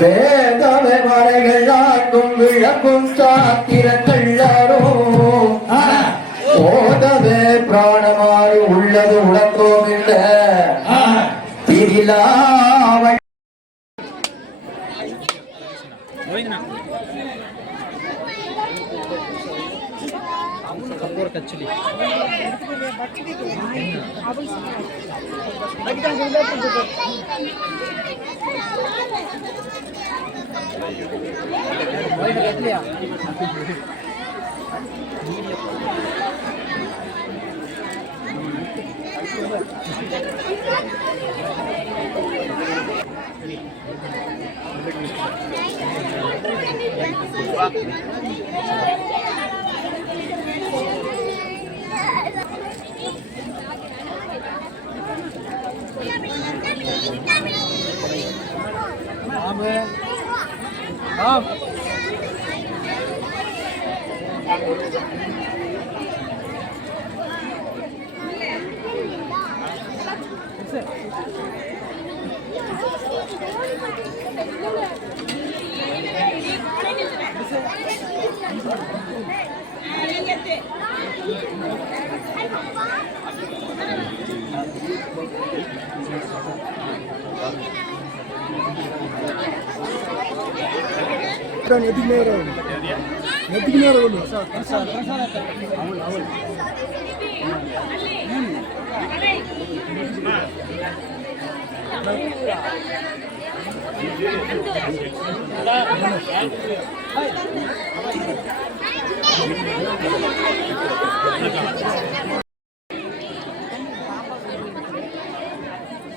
வேதவை மறைகள் ஆக்கும் விளக்கும் சாத்திரங்கள்ளாரோ ஓதவே பிராணமாய் உள்ளது உலகோம் இல்ல திரிலாவ கச்சலி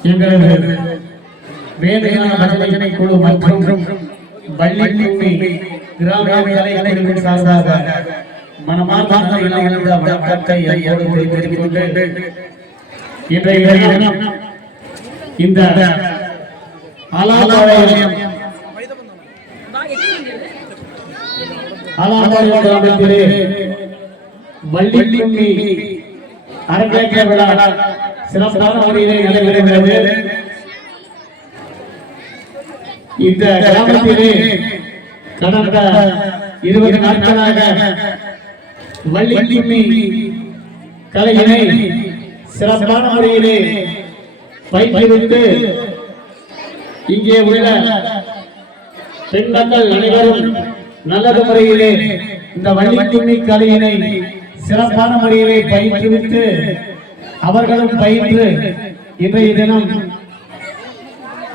எங்களது வேதையான பஜனை குழு மற்றும் வள்ளிக்கும்மி கிராம கலைஞர்களின் சார்பாக மனமார்ந்த வணக்கத்தை தெரிவித்துக் கொண்டு இன்றைய தினம் இந்த ஆலாபாளையம் கிராமத்திலே வள்ளிக்கும்மி அரங்கேற்ற விழா சிறப்பான முறையிலே நடைபெறுகிறது. இந்த கிராமத்திலே கடந்த 20 நாட்களாக வள்ளிக்கும்மி கலையினை சிறப்பான முறையிலே பயிற்றுவித்து இங்கே உள்ள பெண்கள் அனைவரும் நல்லது முறையிலே இந்த வள்ளிக்கும்மி கலையினை சிறப்பான முறையிலே பயிற்றுவித்து அவர்களும் பயின்று இன்றைய தினம்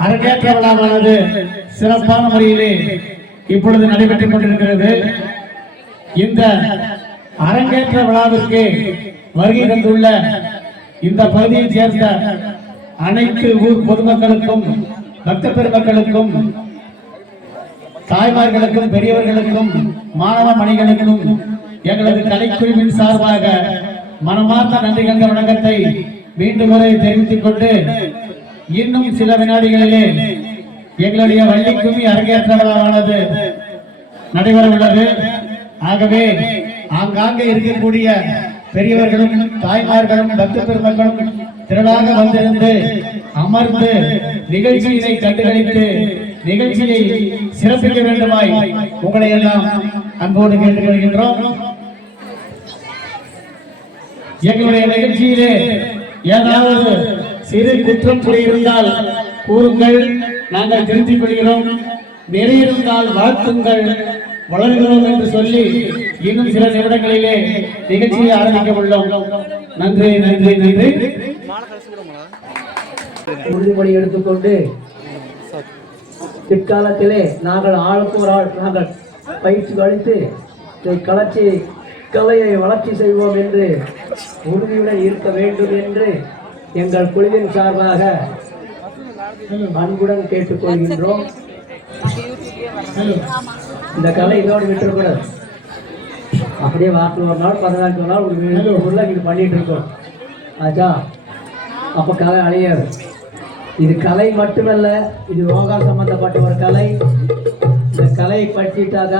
அரங்கேற்ற விழாவானது சிறப்பான முறையிலே இப்பொழுது நடைபெற்றுக் கொண்டிருக்கிறது. இந்த அரங்கேற்ற விழாவிற்கு வருகை தந்துள்ள இந்த பகுதியைச் சேர்ந்த அனைத்து ஊர் பொதுமக்களுக்கும் பக்த பெருமக்களுக்கும் தாய்மார்களுக்கும் பெரியவர்களுக்கும் மாணவ மணிகளுக்கும் எங்களது கலைக்குழுவின் சார்பாக மனமார்ந்த நன்றி கண்ட வணக்கத்தை மீண்டும் முறை தெரிவித்துக் கொண்டு இன்னும் சில வினாடிகளிலே எங்களுடைய வள்ளிக்கும்மி அரங்கேற்ற விழாவானது நடைபெற உள்ளது. ஆகவே ஆங்காங்கே இருக்கக்கூடிய பெரியவர்களும் தாய்மார்களும் பக்த பெருமக்களும் திரளாக வந்திருந்து அமர்ந்து நிகழ்ச்சியினை கண்டுகளித்து நிகழ்ச்சியை சிறப்பிக்க வேண்டுமாய் உங்களை எல்லாம் அன்போடு கேட்டுக்கொள்கின்றோம். எங்களுடைய நிகழ்ச்சியிலே ஏதாவது சிறு குற்றம் புரியிருந்தால் கூறுங்கள், நாங்கள் திருத்திக் கொள்கிறோம். நிறையிருந்தால் வாழ்த்துங்கள், வளர்கிறோம் என்று சொல்லி இன்னும் சில நிமிடங்களிலே நிகழ்ச்சியை ஆரம்பிக்க உள்ளோம். நன்றி நன்றி நன்றி. உறுதிமொழி எடுத்துக்கொண்டு பிற்காலத்திலே நாங்கள் ஆழப்போரால் நாங்கள் பயிற்சி அளித்து கலையை வளர்ச்சி செய்வோம் என்று உறுதியுடன் இருக்க வேண்டும் என்று எங்கள் குழுவின் சார்பாக அன்புடன் கேட்டுக்கொள்கின்றோம். இந்த கலை இதோடு விட்டுறக்கூடாது. அப்படியே வாரத்தில் ஒரு நாள் 14 நாள் ஊரில் இது பண்ணிட்டு இருக்கோம். ஆச்சா, அப்போ கலை அழியாது. இது கலை மட்டுமல்ல, இது யோகா சம்பந்தப்பட்ட ஒரு கலை. இந்த கலையை படிச்சுட்டாக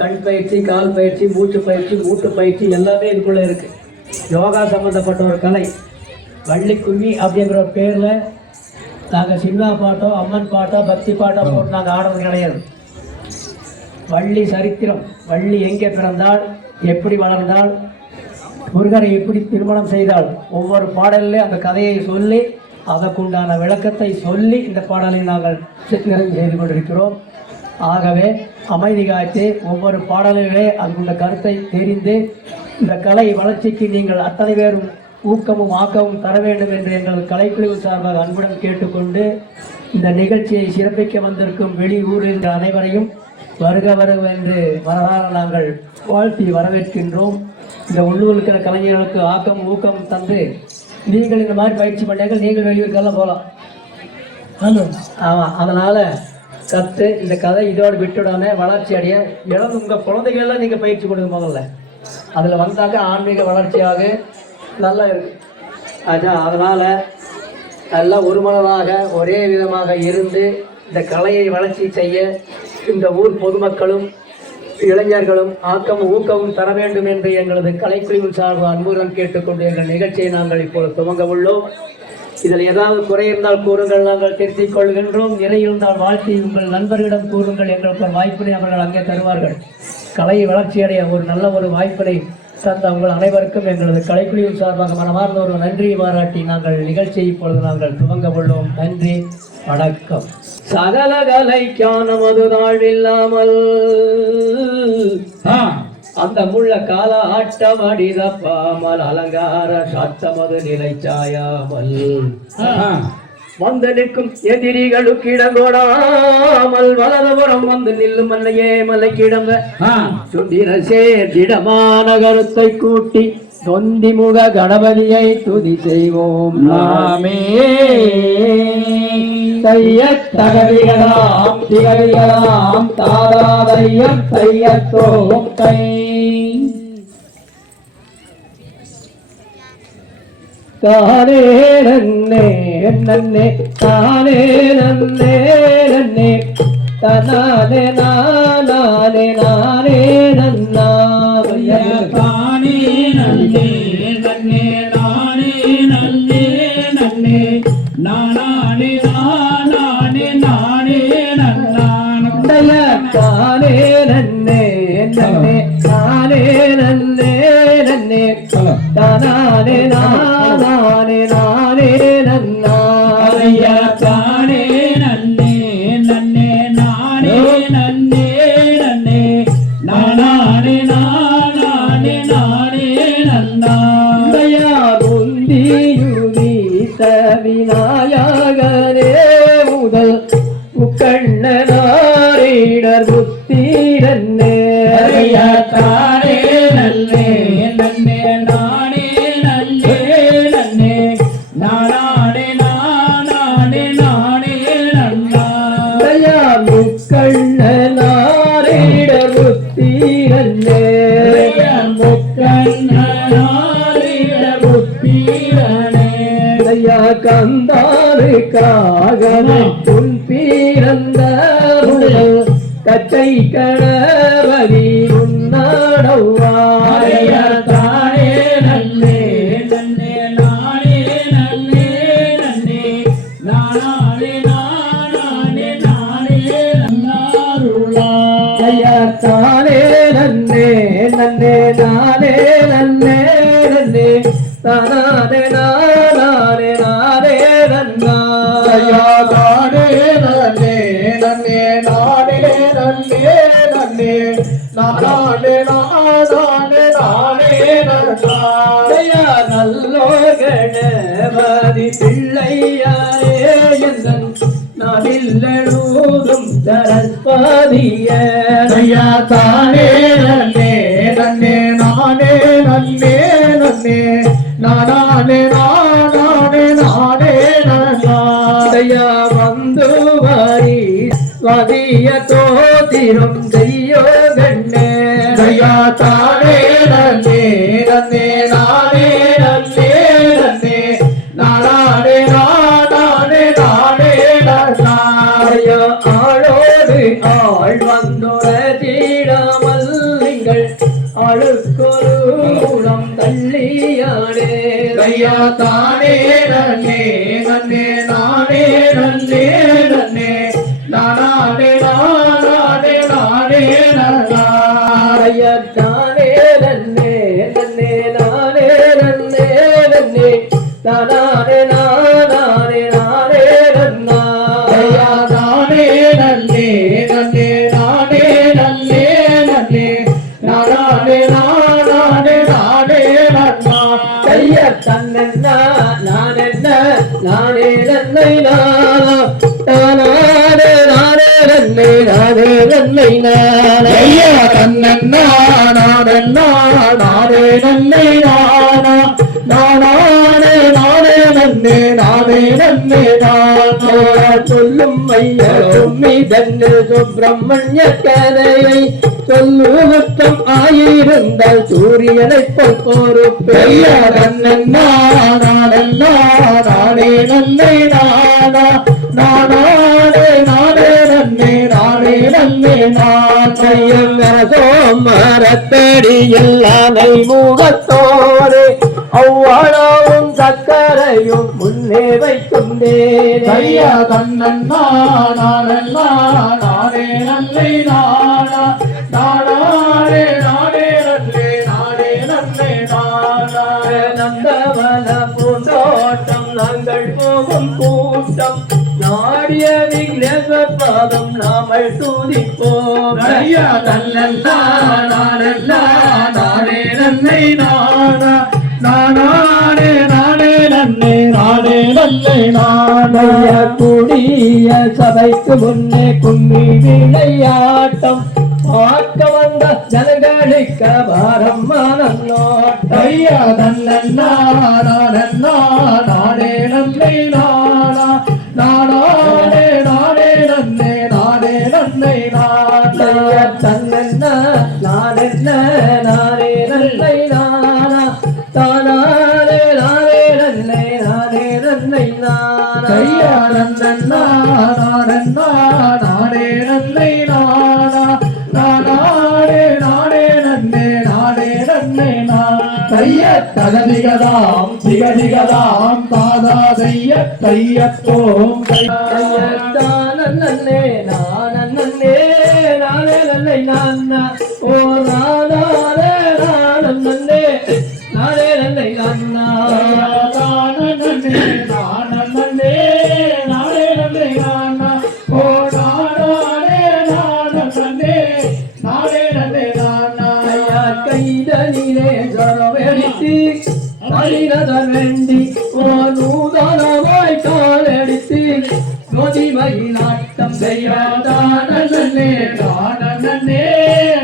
கண் பயிற்சி, கால் பயிற்சி, மூச்சு பயிற்சி, மூட்டு பயிற்சி எல்லாமே இதுக்குள்ளே இருக்குது. யோகா சம்மந்தப்பட்ட ஒரு கலை. வள்ளிக்கும்மி அப்படிங்கிற ஒரு பேரில் நாங்கள் சினிமா பாட்டோ அம்மன் பாட்டோ பக்தி பாட்டோ போட்டு நாங்கள் ஆடுறது கிடையாது. வள்ளி சரித்திரம், வள்ளி எங்கே பிறந்தால், எப்படி வளர்ந்தால், முருகரை எப்படி திருமணம் செய்தால், ஒவ்வொரு பாடலிலே அந்த கதையை சொல்லி அதற்குண்டான விளக்கத்தை சொல்லி இந்த பாடலை நாங்கள் நிறைவு செய்து கொண்டிருக்கிறோம். ஆகவே அமைதி காத்து ஒவ்வொரு பாடலிலே அதுக்குள்ள கருத்தை தெரிந்து இந்த கலை வளர்ச்சிக்கு நீங்கள் அத்தனை பேரும் ஊக்கமும் ஆக்கமும் தர வேண்டும் என்று எங்கள் கலைக்குழு சார்பாக அன்புடன் கேட்டுக்கொண்டு இந்த நிகழ்ச்சியை சிறப்பிக்க வந்திருக்கும் வெளியூரில் அனைவரையும் வருக வருக என்று வரலாறு நாங்கள் வாழ்த்தி வரவேற்கின்றோம். இந்த உள்ளூர் இருக்கிற கலைஞர்களுக்கு ஆக்கம் ஊக்கம் தந்து நீங்கள் இந்த மாதிரி பயிற்சி பண்ணீங்க, நீங்கள் வெளியூருக்கெல்லாம் போகலாம். ஆமாம், அதனால் கற்று இந்த கதை இதோடு விட்டுடாமல் வளர்ச்சி அடைய இழந்து உங்கள் குழந்தைகளெல்லாம் நீங்கள் பயிற்சி கொடுங்க முதல்ல. அதில் வந்தாக்க ஆன்மீக வளர்ச்சியாக நல்லா இருக்கு. அதனால் எல்லாம் ஒருமனதாக ஒரே விதமாக இருந்து இந்த கலையை வளர்ச்சி செய்ய இந்த ஊர் பொதுமக்களும் இளைஞர்களும் ஆக்கமும் ஊக்கமும் தர வேண்டும் என்று எங்களது கலைக்குழுவின் சார்பு அன்புடன் கேட்டுக்கொண்டு எங்கள் நிகழ்ச்சியை நாங்கள் இப்போது துவங்க உள்ளோம். இதில் ஏதாவது குறை இருந்தால் கூறுங்கள், நாங்கள் திருத்திக் கொள்கின்றோம். நிறை இருந்தால் வாழ்த்தி உங்கள் நண்பர்களிடம் கூறுங்கள். எங்களுக்கு ஒரு வாய்ப்பினை அவர்கள் அங்கே தருவார்கள். கலை வளர்ச்சியடைய ஒரு நல்ல ஒரு வாய்ப்பினை தந்த உங்கள் அனைவருக்கும் எங்களது கலைக்குழுவின் சார்பாக மனமார்ந்த ஒரு நன்றியை பாராட்டி நாங்கள் நிகழ்ச்சியை இப்பொழுது நாங்கள் துவங்க உள்ளோம். நன்றி, வணக்கம். சகல கலைக்கான மதுதாழ்வில்லாமல் அந்த முள்ள கால ஆட்டமடிதப்பாமல் அலங்கார சத்தமது நிலை சாயாமல் வந்து நிற்கும் எதிரிகளுக்கு இடங்கோடாமல் வலதுபுறம் வந்து நில்லும் மல்லையே மலைக்கிடம்ப சுண்டிர சேர்திடமான கருத்தை கூட்டி தொந்தி முக கணபதியை துதி செய்வோம் நாமே. தையத்தகதிகளாம் திகதிகளாம் தாராதையம் தையத்தோம் தை. தானே நன்னே நன்னே தானே நன்னே நன்னே தனானே நானே நானே நன்னா. தானே நன்னே நன்னே நானே நன்னே நன்னே நானே நானே நானே நன்னா. தானே நன்னே நன்னே தானே நன்னே நன்னே தானே நானே நானே நன்னா. தானே நன்னே நன்னே நானே நன்னே நன்னே நானே நானே நானே நன்னா. உந்தியுதீத்த விநாயகனே முதல் முக்கண்ணனாரிடர் புத்திரன்னே. தானே நன்னே நன்னே நானே நன்னே நன்னே நானே நானே நானே நன்னா. முக்கண்ணனாரிடர் புத்திரன்னே. முக்கண்ணனாரிடர் புத்திரனே. கந்தாருக்காக உன் பிறந்த கச்சை கணவதி உன்னாடவா. தானே நன்னே நன்னே நானே நன்னே நன்னே நானே நானே நானே நன்னாருளா. தானே நன்னே நன்னே நானே நன்னே நன்னே தானே நானே நானே நன்னா. தானே நன்னே நன்னே நானே நன்னே நன்னே நானே நானே நானே நன்னா. நல்லோ கணபதி பிள்ளையாரே எந்தன் நாடில்லூதும் சரஸ்வதிய. தானே நன்னே நன்னே நானே நன்னே நன்னே நானே நானே நானே நன்னா. வந்து வாரி ஸ்வதிய தோதிரும் செய்யோ கண்ணே. தானே நன்னே நன்னே நானே நன்னே நன்னே நானே நானே நானே நன்னா. ஆளோடு ஆள் வந்தோர தீடாமல் நீங்கள் ஆளுக்கொரு மூலம் தள்ளியானே. ஐயா தானே நன்னே நன்னே நானே நன்னே நன்னே நானே நானே நானே நன்னா ஐயா தானே நன்னே நன்னே நானே நன்னே நன்னே நானே நானே நானே நன்னா ஐயா தானே நன்னே நன்னே நானே நன்னே நன்னே நானே நானே நானே நன்னா ஐயா தன்னென்ன நானென்ன நானே நன்னை நானே நானே நன்னை நானே நன்னை நானே ஐயா தன்னன்னா நானன்னா நானே நன்னை நானா நானே நானே நன்னே நானே நன்னே நானா சொல்லும் ஐயா சும்மி தன்னு சுப்பிரமணிய கதையை சொல்லுவத்தம் ஆயிருந்தால் சூரியனை பொறுப்பு ஐயா தன்னன்னா நானன்னா நானே நன்னை நானா நானே நானே நன்னே நானே நன்னே நானா மரத்தடி எல்லானை முகத்தோடு அவ்வாழாவும் சக்கரையும் முன்னே வைத்துந்தேன் ஐயா தன்னன்னா நானன்னா நானே நன்னை நானா நானே நானே நன்னே நானே நன்னே நானா நந்தவன பூந்தோட்டம் நாங்கள் போகும் கூட்டம் நாடிய விக்னேஸ்வர் பாதம் நாமல் துதிப்போம் ஐயா தன்னன்னா நானன்னா நானே நன்னை நானா நானே நானே நன்னே நானே நன்னை நானா கூடிய சபைக்கு முன்னே கும்மி விளையாட்டம் பார்க்க வந்த ஜனங்களுக்கு பாரம் மனம் நோட்டம் ஐயா தன்னன்னா நானன்னா நானே நன்னை நானா நானே நானே நன்னே நானே நன்னை நானா தன்னென்ன நானென்ன நானே நன்னை நானா தானே நானே நன்னை நானே நன்னை நானா ஐயா நன்னன்னா நானன்னா நானே நன்னை நானா நானே நானே நன்னே நானே நன்னை நானா ஐயா தகதிகதாம் திகதிகதாம் தாதா தைய தையத்தோம் நன்னே நானே நானே நன்னை நானா ஓ நானே நன்னே நானே நன்னை நானா நன்னே நானே நானே நன்னை நானா ஓ நானே நன்னே நானே நன்னை நானா கைதனிலே ஜரவெடித்து மனிதர் வேண்டி ஓ நூதனமாய் காலெடுத்து நொடி மயிலாட்டம் செய்யாதான நன்னே நானே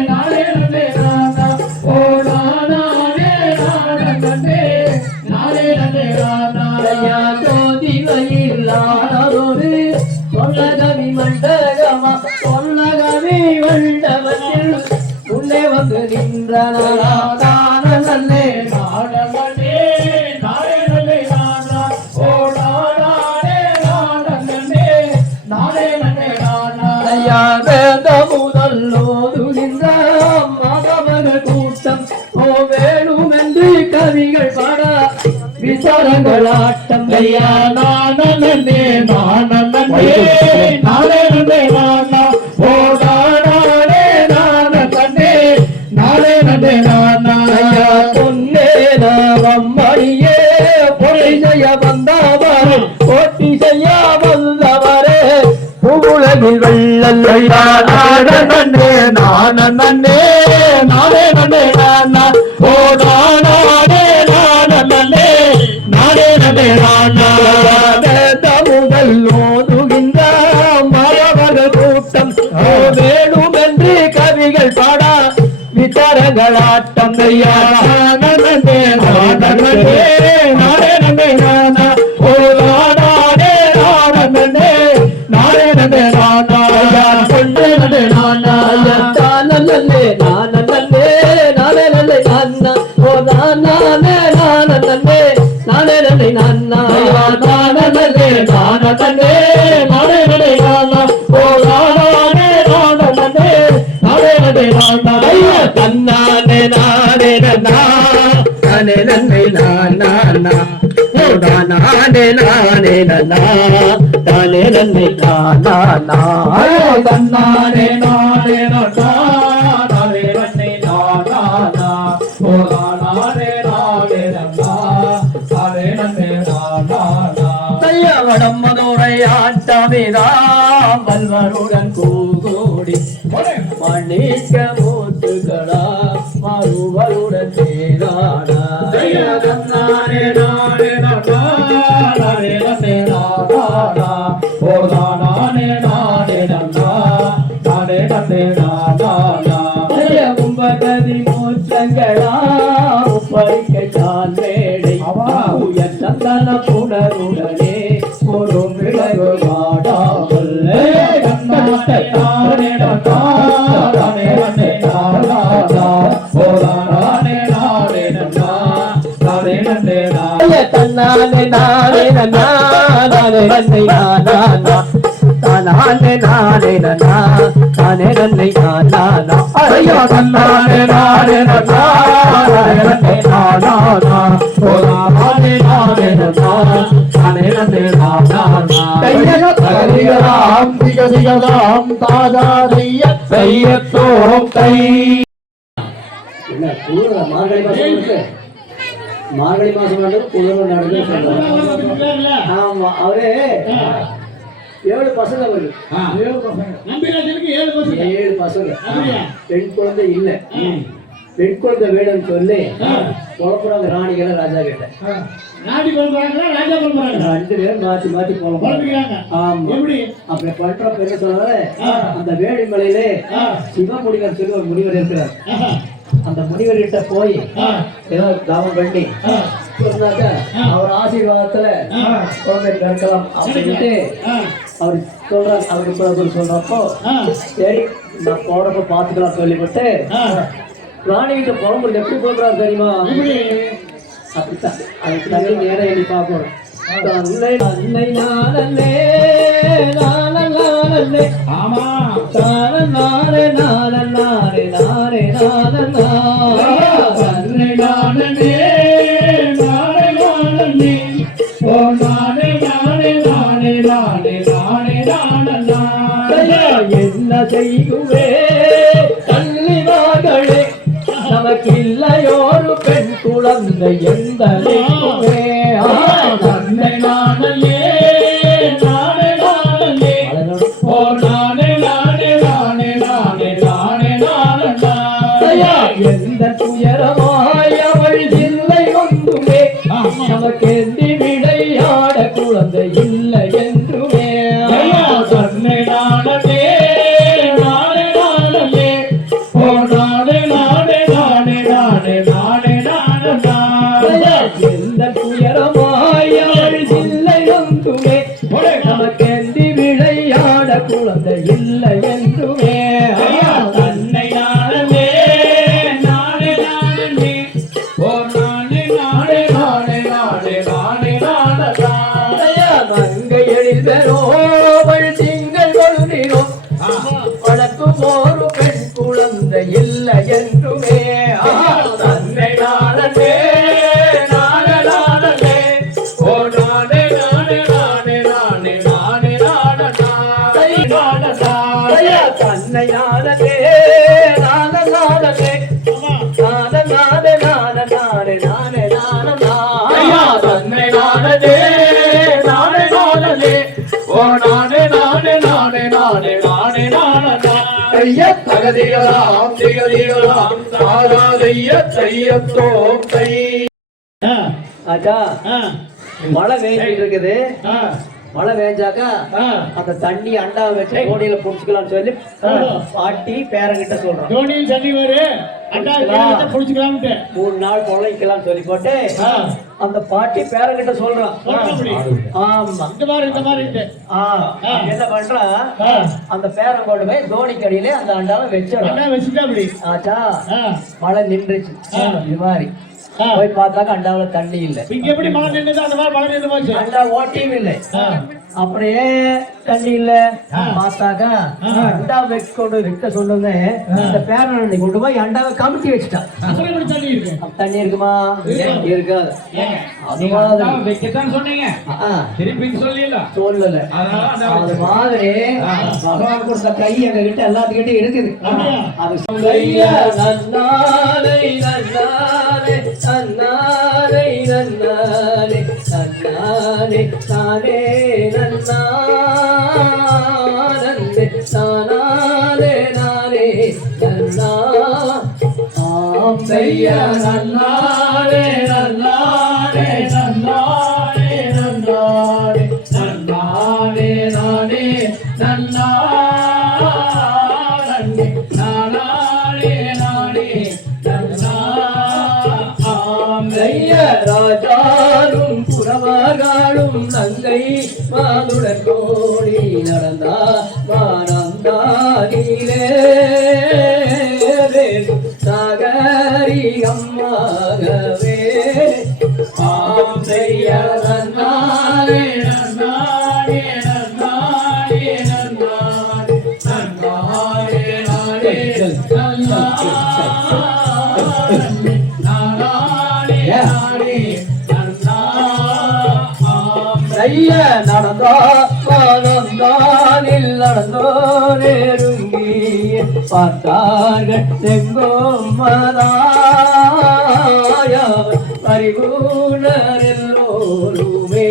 நானே நன்னை நானா ஓ நானே நன்னே நானே நன்னை நானா ஜோதி மயிலானதொரு சொல்லகவி மண்டகமா சொல்லகவி மண்டபத்தில் முன்னே வந்து நின்றனா நன்னே நானே நானே நன்னை நானா ஓ நானே நன்னே நானே நன்னை நானா வேத முதல்லோதுகின்ற மாதவர்கள் கூட்டம் ஓ வேணும் என்று கவிகள் பாட விசாரங்கள் ஆட்டம் ஐயா நானே நானே நானே நன்னை நானா ஓ நானே நன்னே நானே நன்னை நானா பொன்னே நாமம்மையே பொறை செய்ய வந்தவர் போட்டி செய்ய வந்தவரே உலகில் வள்ளல் நன்னே நானே நானே நன்னை நானா ஓ நானே நன்னே நானே நன்னை நானா முதல் ஓதுகின்ற மரபர்கள் கூட்டம் வேணும் என்று கவிகள் பாட விசாரங்கள் ஆட்டம் ஐயா நன்னே நானே நன்னை நானா ஓ நானே நன்னே நானே நன்னை நானா பொன்னே நன்னை நானா நானே நானே நானே ஓ நானே நானே நானே நானா நானே நானே நானா ஓ நானே நன்னே நானே நன்னை நானா ஐயா தன்னானே நானே நன்னா நானே நன்னை நானா தன்னானே நன்னா தானே நன்னே நானா நா தன்னானே நானே நன்னா தானே நன்னே நானா நா ஓ நானே நானே நன்னா தானே நன்னே நானா நா தையவடம் மதுரை ஆட்டமிதா வல்வருடன் கூகோடி மணிக்க மூத்துகளா மறுவருடன் தேரானா தன்னானே நானே நன்னா தானே நன்னே நானா ஓ நானே நானே நன்னா தானே நன்னே நானா நா கும்பகதி மூச்சங்களா உப்பரிக்கான் மேடை உயர் சந்தன புனருடனே ஒரு விளக்கு வாடாமல் தன்னானே நானே நன்னா தானே நன்னே நானா நா ஓ நானே நானே நன்னா தானே நன்னே நானா தன்னானே நானே நன்னா தானே நன்னே நானா நா தானே நானே நன்னா தானே நன்னே நானா நா ஐயா தன்னானே நானே நன்னா தானே நன்னே நானா நா ஓ நானே நானே நன்னா தானே நன்னே நானா நா கையக தரிகளாம் திகதிகளாம் தாதா தையத்தோம் தை என்ன குளிர மார்கழி மாசம் இருக்கு மார்கழி மாசம் நடந்து குளிர நடந்து ஆமா அவரே 7 பசங்க வருது 7 பசங்க பெண் குழந்தை இல்ல பெண் குழந்தை வேணும்னு சொல்லி குழப்பறாங்க ராணிகளை ராஜா கிட்ட ரெண்டு பேரும் மாத்தி மாத்தி குழப்பறாங்க ஆமா அப்படி பண்றப்ப என்ன சொல்றாரு அந்த வேடிமலையிலே சிவமுனிவர் சொல்லி ஒரு முனிவர் இருக்கிறார் அந்த முனிவர்கிட்ட போய் ஏதோ தாமம் பண்ணி சொன்னாக்க அவர் ஆசீர்வாதத்துல குழந்தை கற்கலாம் அப்படின்ட்டு அவர் சொல்றாரு. அவருக்கு சொல்றப்போ சரி நான் போறப்ப பாத்துக்கலாம் சொல்லிவிட்டு ராணிகிட்ட குழம்பு எப்படி போடுறாரு தெரியுமா? அப்படித்தான் அதுக்கு தண்ணி நேரம் எண்ணி பார்க்கணும். ஆமா என்ன செய்குவே தள்ளி மகளே நமக்கு இல்லையோரு பெண் குழந்தை எந்த தன்னை நானே நானே நானே ஓ நானே நானே நானே நானே நானே நானே எந்த துயரமாய் அவள் இல்லை ஒன்றுமே நமக்கு எந்தி விளையாட குழந்தை இல்லை என்றுமே தன்னை நானே நானே நானே ஓ நானே நானே நானே நானே நானே நானே எந்த துயரமாய் அவள் இல்லை ஒன்றுமே நமக்கு எந்தி விளையாட குழந்தை இல்லை என்றுமே தன்னை நானே நானே நானே ஓ நானே நானே நானே நானே நானே நானே மங்கை எழில்வரோ திங்கள் கொழுதிரோ வளர்க்கும் ஒரு பெண் குழந்தை இல்லை என்றுமே தன்னை நானே நானே நானே ஓ நானே நானே நானே நானே நானே நானே தன்னை நானே நானே நானே நானே நானே நானே நானே நானே தன்னை நானே நானே நானே ஓ நானே நானே நானே நானே நானே நானே தைய தகதிகளாம் திகதிகளாம் தாதா தைய தையத்தோம் தை. ஆச்சா மழை பெய்ஞ்சிட்டு இருக்குது. மழை பெய்ஞ்சாக்கா அந்த தண்ணி அண்டா வச்சு தோணியில புடிச்சுக்கலாம்னு சொல்லி பாட்டி பேரங்கிட்ட சொல்றோம். தோணியில் தண்ணி வரு அண்டா புடிச்சுக்கலாம் 3 நாள் பொழைக்கலாம் சொல்லி போட்டு அந்த பாட்டி பேரங்கிட்ட சொல்றான். ஆமா இந்த மாதிரி என்ன பண்றா அந்த பேரன் கொண்டு போய் தோணிக்கடியில அந்த அண்டாவை வச்சிடலாம். வச்சுட்டா அப்படி ஆச்சா மழை நின்றுச்சு. இது மாதிரி போய் பார்த்தாக்க அண்டாவில் தண்ணி இல்லை. இங்க எப்படி மழை நின்னுது அந்த மாதிரி மழை நின்று போச்சு. அண்டா ஓட்டியும் இல்லை. அப்படியே தண்ணி இல்ல பார்த்தாக்கா அண்டா வைக்க கொண்டு இருக்க சொல்லுங்க. இந்த பேரனை கொண்டு போய் அண்டாவை கமுத்தி வச்சுட்டான். தண்ணி இருக்கு. தண்ணி இருக்குமா? இருக்காது. வைக்கத்தான் சொன்னீங்க, திருப்பி சொல்லல. அது மாதிரி பகவான் கொடுத்த கை எங்க கிட்ட எல்லாத்துக்கிட்ட இருக்குது. அது சொல்லையா நன்னாரை நன்னாரே நன்னாரை நன்னாரே நன்னாரே தானே நன்னாரே நானே நானே நன்னா ஆம் செய்யா நன்னாரே நன்னாரே நன்னாரே நன்னாரே நன்னாரே நானே நன்னாரே நானே நானே நன்னா ஆம் செய்யா ராஜாரும் புறவர்களும் நங்கை மாதுடன் கோடி நடந்தா மானந்தாகிலே சாகரிகம்மாகவே ஆம் செய்ய நன்னாரே நன்னாரே நன்னாரே நன்னாரே நன்னாரே நானே நன்னாரே நானே நன்னா ஆம் செய்ய நடந்தா மானந்தானில் நடந்தோ நெருங்கி பார்த்தார்கள் செங்கும் மதாய பரிபூர்ணர் எல்லோருமே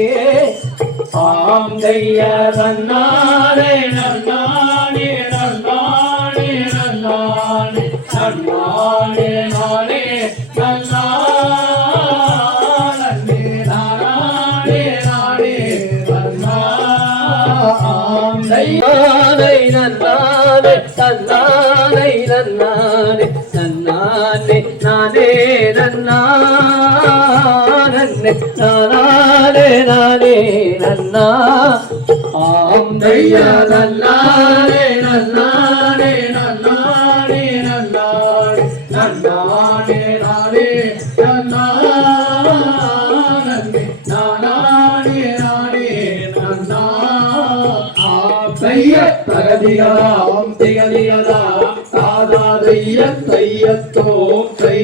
ஆம் கைய நன்னாரே நன்னாரே நன்னாரே நன்னாரே நன்னாரே நானே நன்னாரே நானே நானே நன்னா ஆம் நன்னாரே நன்னாரே நன்னாரே நன்னாரே நன்னாரே நானே நன்னாரே நானே நானே நன்னா ஆம் தையா நன்னாரே நன்னாரே நன்னாரே நன்னாரே நன்னாரே நானே நன்னாரே நானே நானே நன்னா ஆம் தையா தகதிகளாம் திகதிகளாம் தாதாதைய தையத்தோம் தை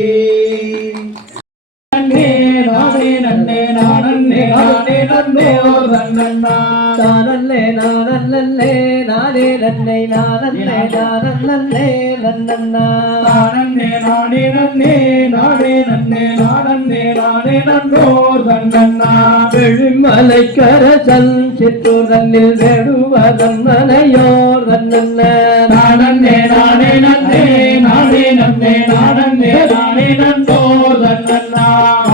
நன்னே நானே நன்னே நானே நானே நன்னே ஓ நன்னன்னா நானல்லே நானல்லே நானே நன்னை நானல்லே நானல்லே நன்னன்னா நானே நானே நன்னே நானே நன்னே நானே நானே நன்னோ நன்னன்னா வெள்ளிமலை கரசல் சிற்றூரனில் வேடுவதன் மலையோர் நன்னன்னா நானே நானே நன்னே நானே நன்னே நானே நானே நன்னோ நன்னன்னா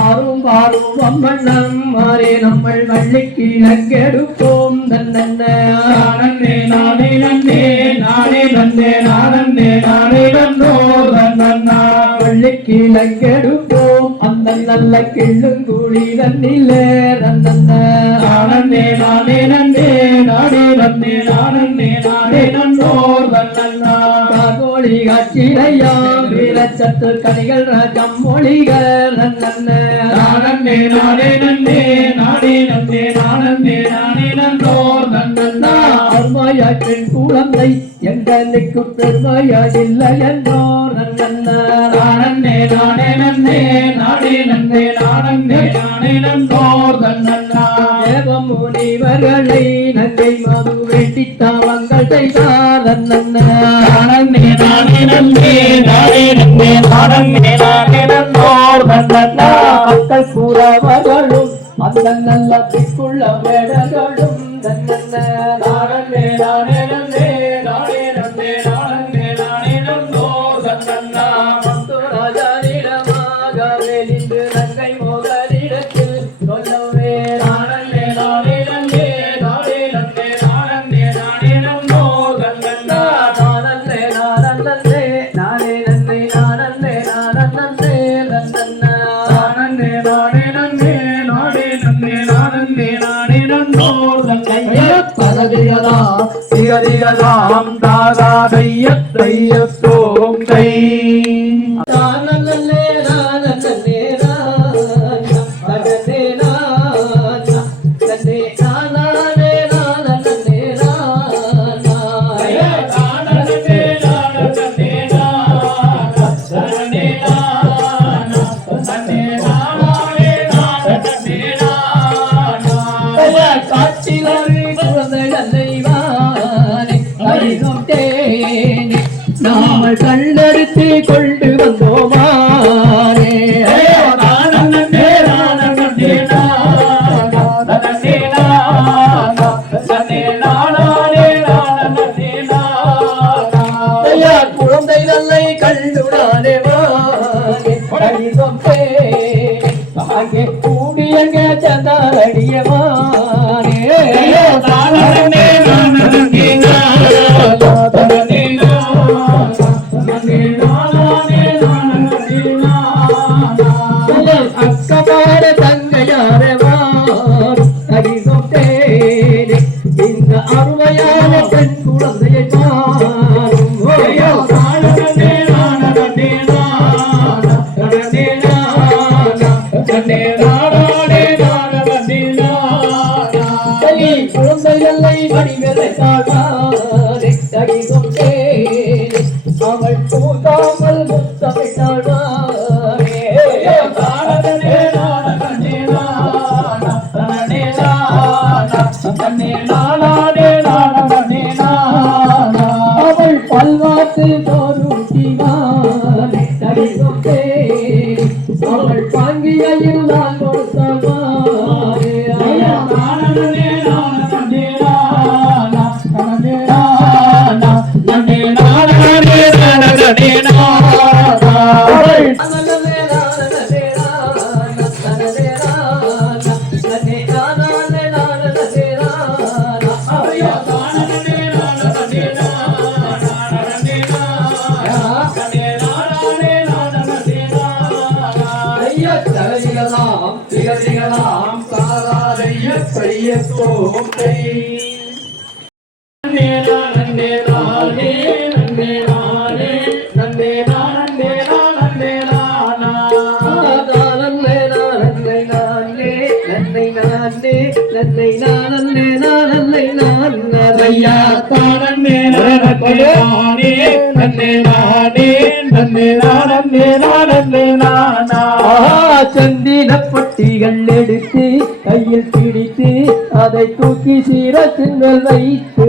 ஆறும் பாரும் அம்மண்ணம் மாறே நம்மள் வள்ளிக்கு நங்கெடுப்போம் நன்னன்னா நானே நானே நன்னே நானே நன்னே நானே நானே நன்னோ நன்னன்னா வள்ளிக்கு நங்கெடுப்போம் அந்த நல்ல கிள்ளுங்கூழி தண்ணிலே நன்னன்னா நானே நானே நன்னே நானே நன்னே நானே நானே நன்னோ நன்னன்னா காகோழி காட்சிலையா வீரச்சத்து கனிகள் ராஜம் மொழிகள் நன்னன்னா நானே நானே நன்னே நானே நன்னே நானே நானே நன்னோ நன்னன்னா அருமையாற்றின் குழந்தை எங்களுக்கு பெருமையா இல்லை என்றோ நன்னன்னா நானே நானே நன்னே நானே நன்னே நானே நானே நன்னோ நன்னன்னா தேவம் முனிவர்களை நன்மை மது வேண்டி தாவங்கள் செய்தார் நன்னன்னா நானே நானே நன்னே நானே நன்னே நானே நானே நன்னோ நன்னன்னா மக்கள் கூறவர்களும் அந்த நல்ல பிக்குள்ள வேடர்களும் நன்னன்னா நானே நானே நன்னே நானே நன்னே நானே நானே நன்னோ நன்னன்னா மந்து ராஜானிடமாக வெளிந்து நங்கை மோகனிடத்தில் சொல்லவே நானே நானே நன்னே நானே நன்னே நானே நானே நன்னோ நன்னன்னா நானே நானே நானே நன்னே நானே நானே நன்னன்னா நானே நானே நன்னே நானே நன்னே நானே நானே நன்னோ நன்னன்னா பரதியதா சிகதியதாம் தாதா தைய தையத்தோம் தை நானே நானே நானே நாங்கள் கண்டெடுத்து கொண்டு வந்தோமானே குழந்தை நல்லை கண்டுடானே அங்கே கூடியங்க சந்தாடியவானே அக்கபார தங்கையாரவான் அறிந்தேன் இந்த அருமையான பெண் குழந்தையை குழந்தைகளை வடிவலை அவள் போகாமல் முத்தமிட்டாளே அவள் பல்வாத்து தோறுட்டினாள் அவள் பாங்கியில் நான் கொடுத்தாள் சந்தின பட்டிகள் எடுத்து கையில் பிடித்து அதை தூக்கி சீரத்தின் மேல் வைத்து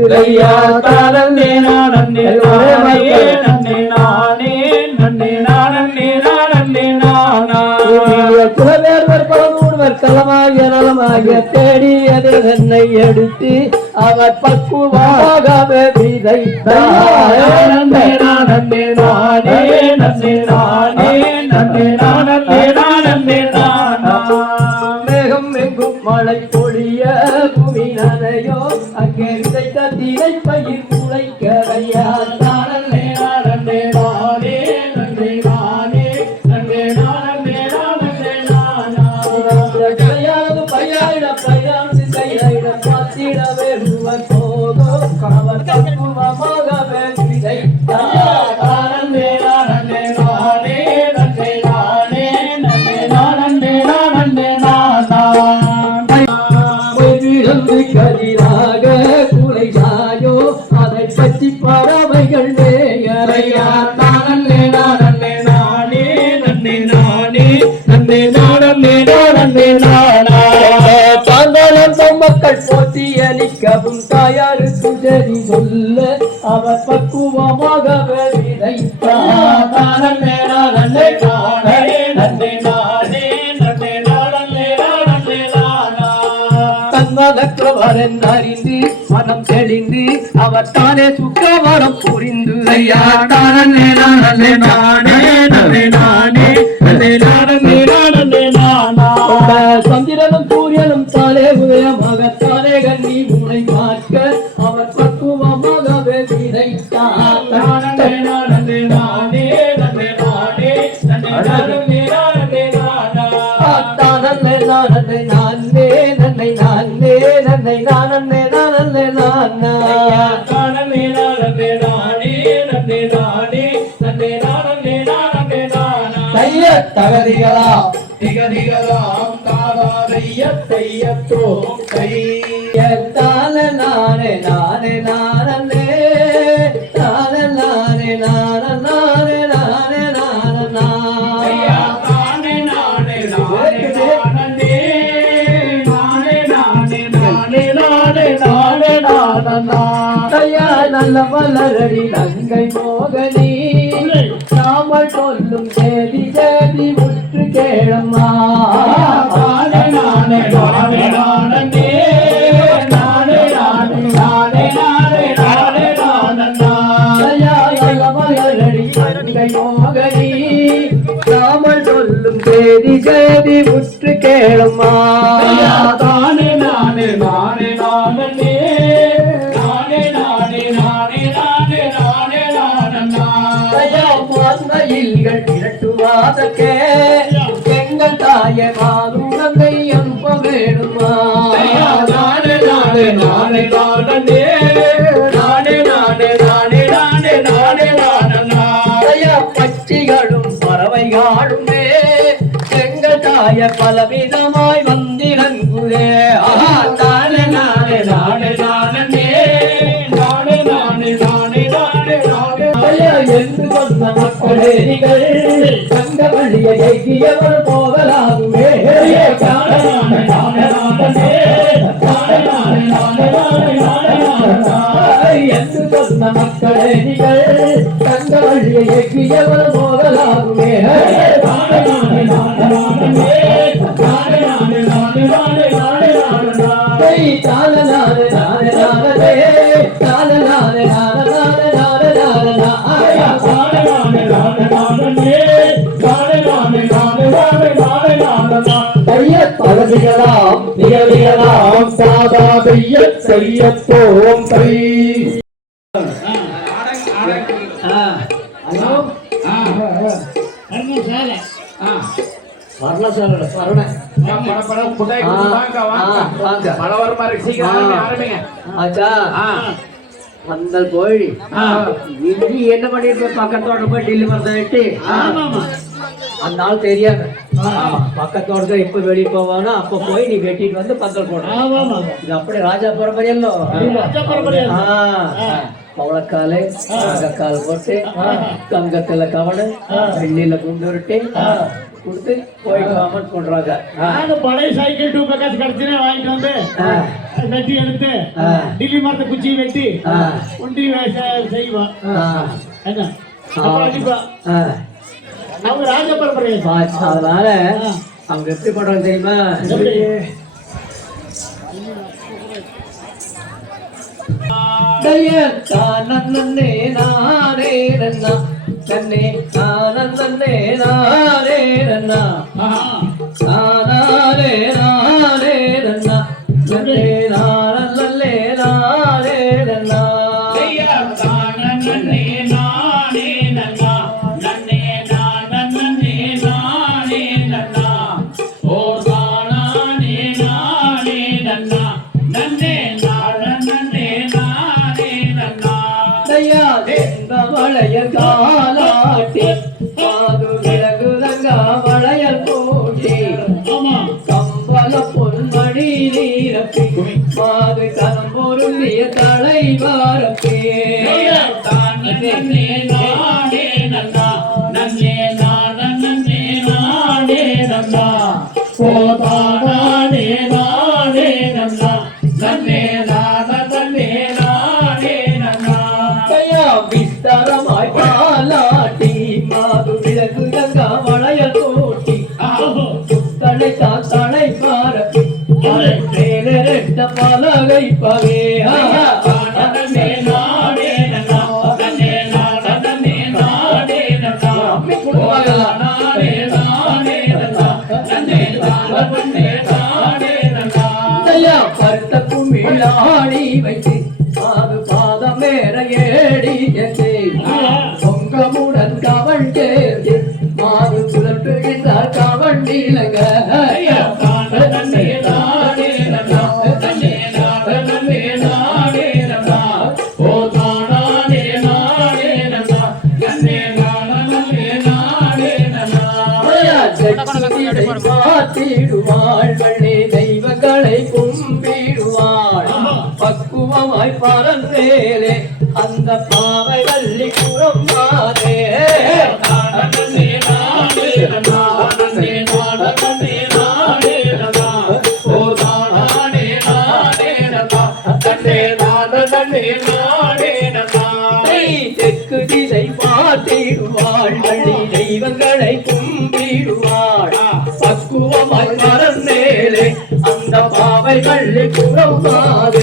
கலமாகிய நலமாகிய தேடி அதில் என்னை எடுத்து அவர் பக்குவாகவே மேகம் எங்கும் மழை பொழிய பூமி நனையோ அங்கே விதைத்த தீரை பயிர் முளைக்கரையா கதிராக குலைசாயோ அதை பற்றி பறவைகள் மக்கள் போட்டி அளிக்கவும் தாயாருக்கு சரி சொல்ல அவர் பக்குவமாக தன்மதற்றவரன் அறிந்து மனம் தெளிந்து அவர் தானே சுக்கவரம் புரிந்து சந்திரனும் சூரியனும் தானே உதயமாகத்தானே கண்ணி உனை பார்க்க அவர் பக்குவமாகவே விதைத்தார் தகதிகளாம் திகதிகளாம் தாதாதைய தையத்தோம் தையத்தான நானே நானே நானே நானே நானே நானே நானே நானே நானே நல்ல மலரடி நங்கை மோகனி சொல்லும் சேதி சேதி முற்று கேளம்மா நானே நானே நானே நானே நானே நானே நானே நானே நானே மோகனி நாமல் சொல்லும் சேதி சேதி முற்று கேளம்மா நானே நானே நானே நானே நானே நானே நானே நானே நானே நானே மாந்தையில்கள் இரட்டுவாதற்கே எங்கள் தாய மாதுடங்கை அனுப்ப வேணுமா நானே நானே நானே நானே நானே நானே நானே நானே நானே நானே பட்சிகளும் பறவைகளுமே எங்கள் தாய பலவிதமாய் வந்திறங்குதே நானே நானே நானே நானே நானே நானே நானே நானே நானே என்று சொன்ன மக்களே நீங்கள் தங்க வழியை எய்தியவர் போகலாகுமே நானே நானே நானே நானே நானே நானே நானே என்று சொன்ன மக்களே நீங்கள் தங்க வழியை எய்தியவர் போகலாகுமே நானே நானே நானே நானே நானே நானே நானே நானே நானே தான நானே நானே நானே தான நானே நானே நானே நானே பதவிகளாம் நிகழ்வுகளாம் சாதா செய்ய செய்யத்தோம் கை வரல சார் வரணும் ஆச்சா வந்தல் போய் இஞ்சி என்ன பண்ணிட்டு பக்கத்தோட போய் டெல்லி மரத்தை வெட்டி அந்த ஆள் தெரியாது பக்கத்தோட இப்ப வெளியே போவானா அப்ப போய் நீ வெட்டிட்டு வந்து பந்தல் போடணும் இது அப்படி ராஜா பரம்பரையல்லோ பவளக்காலு கால் போட்டு தங்கத்துல கவனு வெள்ளியில குண்டுருட்டி கொடுத்து போயிட்டு வாமன்னு சொல்றாங்க பழைய சைக்கிள் 2 பக்கத்து கிடைச்சுனே வாங்கிட்டு வந்து வெட்டி எடுத்து டில்லி மரத்தை குச்சி வெட்டி ஒண்டி செய்வோம் என்ன அவங்க ராஜ பரம்பரை அதனால அவங்க எப்படி பண்றாங்க தெரியுமா நன்னே நானே நன்னா நன்னே நன்னே நானே நன்னா நானே நானே நன்னா நன்னே நானே நானே நன்னா வளையல் காலாட்டி மாது விலகுதங்க வளையல் போட்டி கம்பள பொன்மணி நீரப்பி மாது கரம் பொருந்திய தலை வாரப்பே விஸ்தரமாய் பாலாட்டி மாது விலகு கங்கா வளையல் போட்டி தலை தலை பாரப்பி ரெட்ட பலகை பவே பருத்த குமிழாடி வைத்து மாது பாதம் மேற ஏடி பொங்கமுடன் கவன் சேர்ந்து மாது சுழற்றுகின்றார் கவன் நீலங்க பாத்திடுவாள் வள்ளி தெய்வங்களை கும்பிடுவாள் பக்குவமாய் பறந்தேலே அந்த பாவை வள்ளி குரம்மாதே தெற்கு திசை பார்த்திடுவாள் வள்ளி தெய்வ அந்த பாவைகள் புறமாது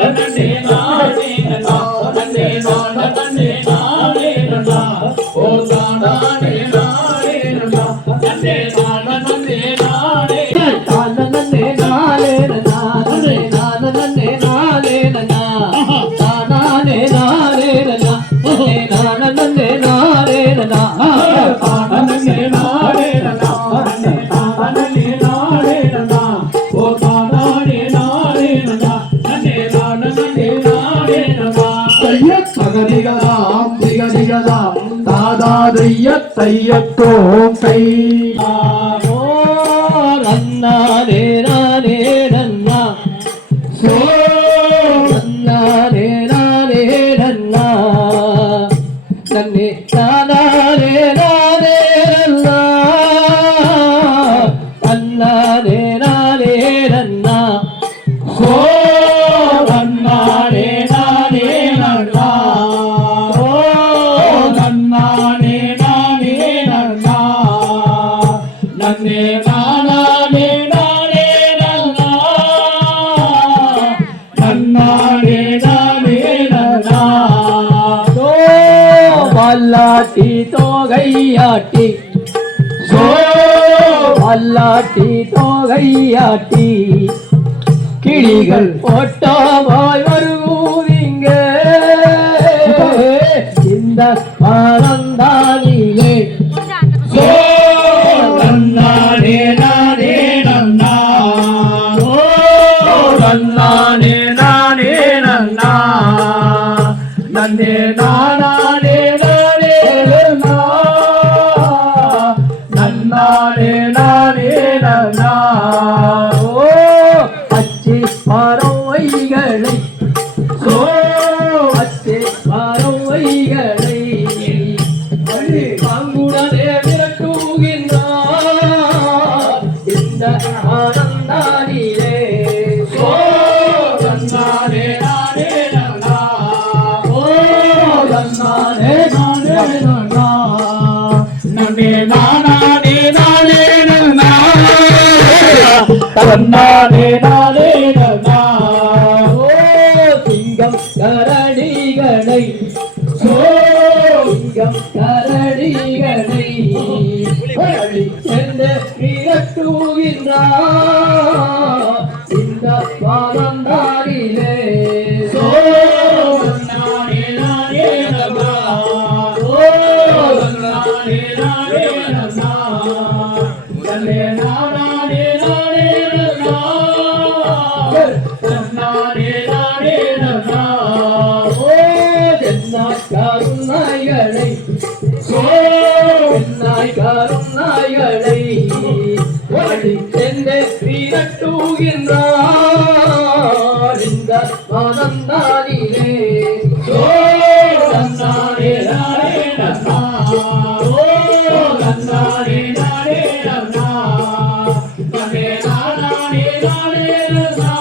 நன்னே நானே நன்னா நன்னே நானே நானே நன்னா ஓ நானே நானே நன்னா நன்னே நானே நானே நன்னே நானே நன்னா நன்னே நானே நானே நன்னா நானே நானே நன்னா நன்னே நானே நன்னா நன்னே நானே நன்னா நன்னே நானே நன்னா ஓ நானே நானே நன்னா நன்னே நானே நன்னா தகதிகளாம் திகதிகளாம் தாதாதைய தையத்தோம் கை ஓ நன்னானே நானே நன்னா சோ நன்னானே நானே நன்னா நன்னே நானே நானே நன்னா நன்னானே நானே நன்னா சோ நன்னானே நானே நன்னா ஓ நன்னானே நானே நன்னா நன்னே நானே நானே நன்னா நன்னானே நானே நன்னா சோ வல்லாட்டி தோகையாட்டி சோ வல்லாட்டி தோகையாட்டி கிளிகள் ஓட்டமாய் வருவீங்க இந்த பரந்தானிலே சோ நன்னானே நானே நன்னா ஓ நன்னானே நானே நன்னா நன்னே நானே நானே நன்னா நன்னானே நானே நன்னா ஓ அச்சி பறவைகளை சோ அச்சி பறவைகளை பங்குடனே விரட்டுகின்றார் இந்த ஆனந்தானிலே சோ நன்னானே நானே நன்னா ஓ நன்னானே நானே நன்னா நன்னே நானே நானே நன்னா நன்னானே நானே நன்னா ஓ சிங்கம் கரடிகளை சோ சிங்கம் கரடிகளை சென்று விரட்டுகின்றார் இந்த பாலந்தாரிலே சோ நன்னானே நானே நன்னா ஓ நன்னானே நானே நன்னா நன்னே நானே நானே நன்னா நன்னானே நானே நன்னா ஓ தென்னாய் கருநாய்களை சோ தென்னாய் கருநாய்களை சென்று விரட்டுகின்றார் இந்த ஆனந்தானிலே சோ நன்னானே நானே நன்னா ஓ நன்னானே நானே நன்னா நன்னே நானே நானே நன்னா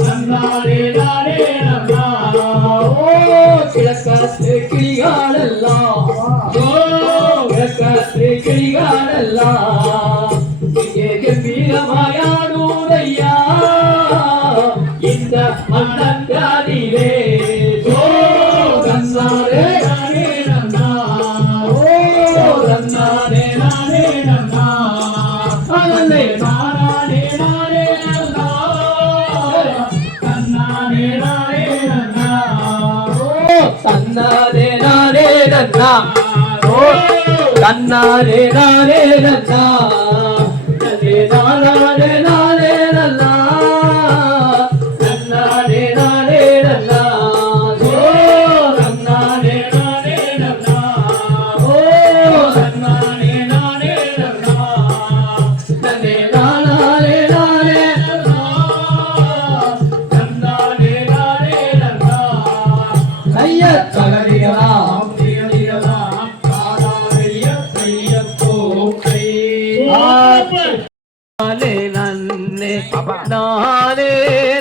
நன்னானே நானே நன்னா ஓ கிழக்கத்து கிளிகளெல்லாம் ஓ கிழக்கத்து கிளிகளெல்லாம் இங்கே கம்பீரமாயானூரையா இந்த மன்னங்காதிலே ஓ நன்னானே நானே நன்னா ஓ நன்னானே நானே நன்னா நன்னே நானே நானே நன்னா நன்னானே நானே நன்னா ஓ தன்னானே நானே நன்னா ஓ தன்னானே நானே நன்னா நன்னே நானே நானே நன்னா நன்னானே நானே நன்னா ஓ நன்னானே நானே நன்னா ஓ நன்னானே நானே நன்னா நன்னே நானே நானே நன்னா நன்னானே நானே நன்னா ஐய தகதிகளாம் திகதிகளாம் காதாரிய தையத்தோ கை நானே நன்னே நானே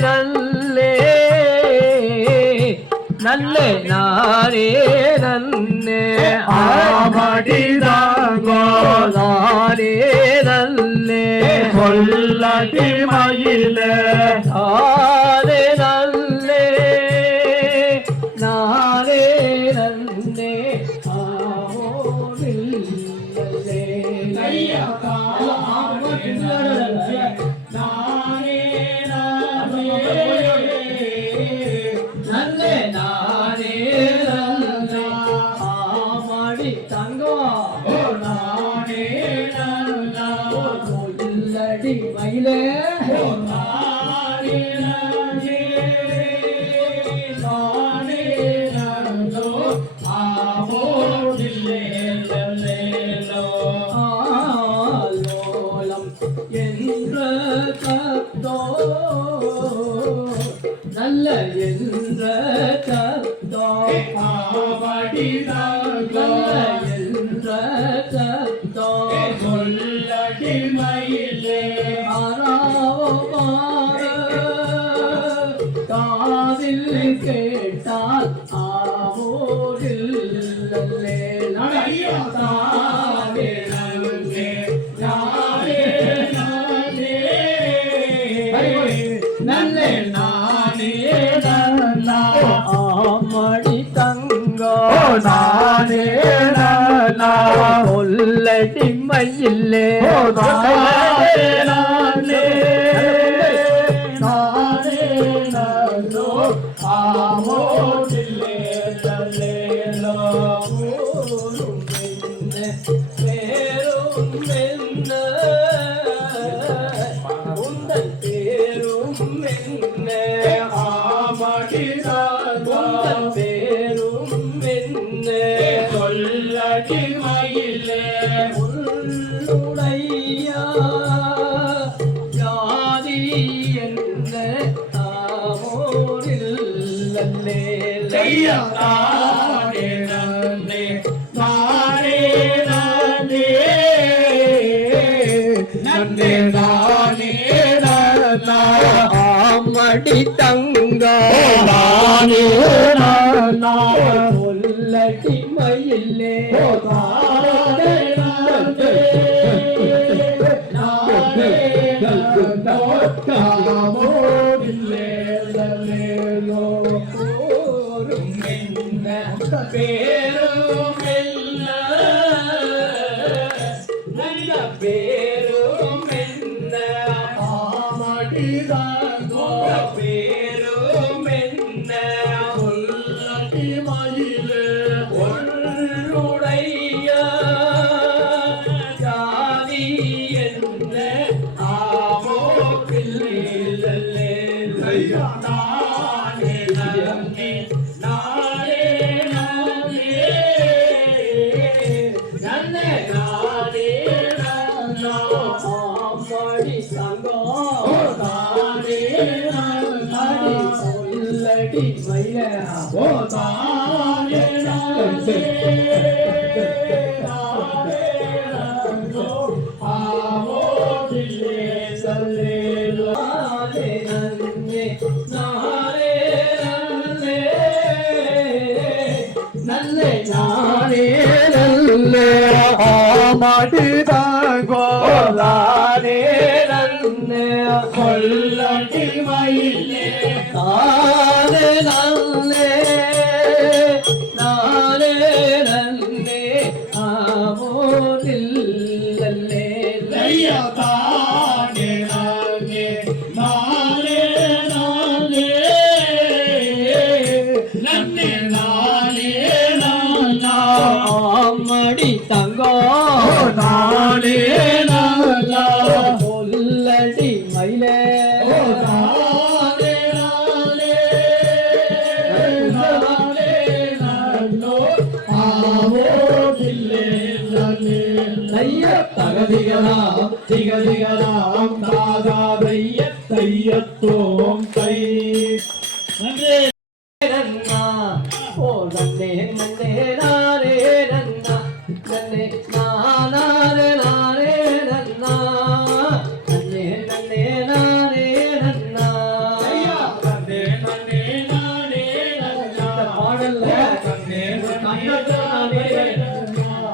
நல்லே நல்லே நானே நன்னே ஆமடிதாங்கோ நானே நல்லே சொல்லடி மயிலே நானே நல்லே நானே நன்னே ஆவோதில்லை ஐயா நானே நல்லே நானே நல்லே ஆமாடி தங்கம் நானே சொல்லடி மயிலே ஆலோலம் என்ற கத்தோ நல்ல என்ற கத்தோ நல்ல என்ற கத்தோ சொல்லடி மயிலே காதில் கேட்டால் ஆவோதில்லை ஐயா தானே நன்னே நானே நல்லே நானே ஆமடி தங்கோ நானே சொல்லடி மயிலே நானே ஆமோதில்லே லல்லேலோ பேரும் என்ன உந்தன் பேரும் என்ன உந்தன் பேரும் என்ன சொல்லடி மயிலே உள்ளுடையா ஜாதி என்ன ஆமோரில்லை ஐயா தானே நன்னே நானே நன்னே நானே ஆமடி தங்க நானே சொல்லடி மயிலே பேரும் என்ன நல்ல பேரும் என்ன ஆமடிதாங்கோ பேரும் என்ன சொல்லடி மயிலே உள்ளுடைய ஜாதி என்ன ஆமோ பிள்ளை ஐயா நானே நன்னே நானே நன்னே நானே ஆமடி சங்கம் நானே அடி சொல்லடி மயிலே ஓ தானே நானே ஆமோதில்லே சல்லேலோ நானே நன்னே நானே நல்லே நானே நல்லே ஆமடி தாங்கோ நானே நன்னே சொல்லடி மயிலே நானே நல்லே நானே நன்னே ஆமோதில்லை ஐயா தானே நானே நானே நன்னே நானே ஆமடி தங்கோ நானே சொல்லடி மயிலே நானே ஆமோதில்லே ஐயா தகதிகளாம் திகதிகளாம் தாதாதைய தையத்தோம் தை நன்றி நன்னா ஓ நன்னே நன்னே நானே நன்னா நன்னே நானே நானே நன்னா நன்னே நன்னே நானே நன்னா ஐயா நன்னே நன்னே நானே நன்னா பாடல்ல நன்னே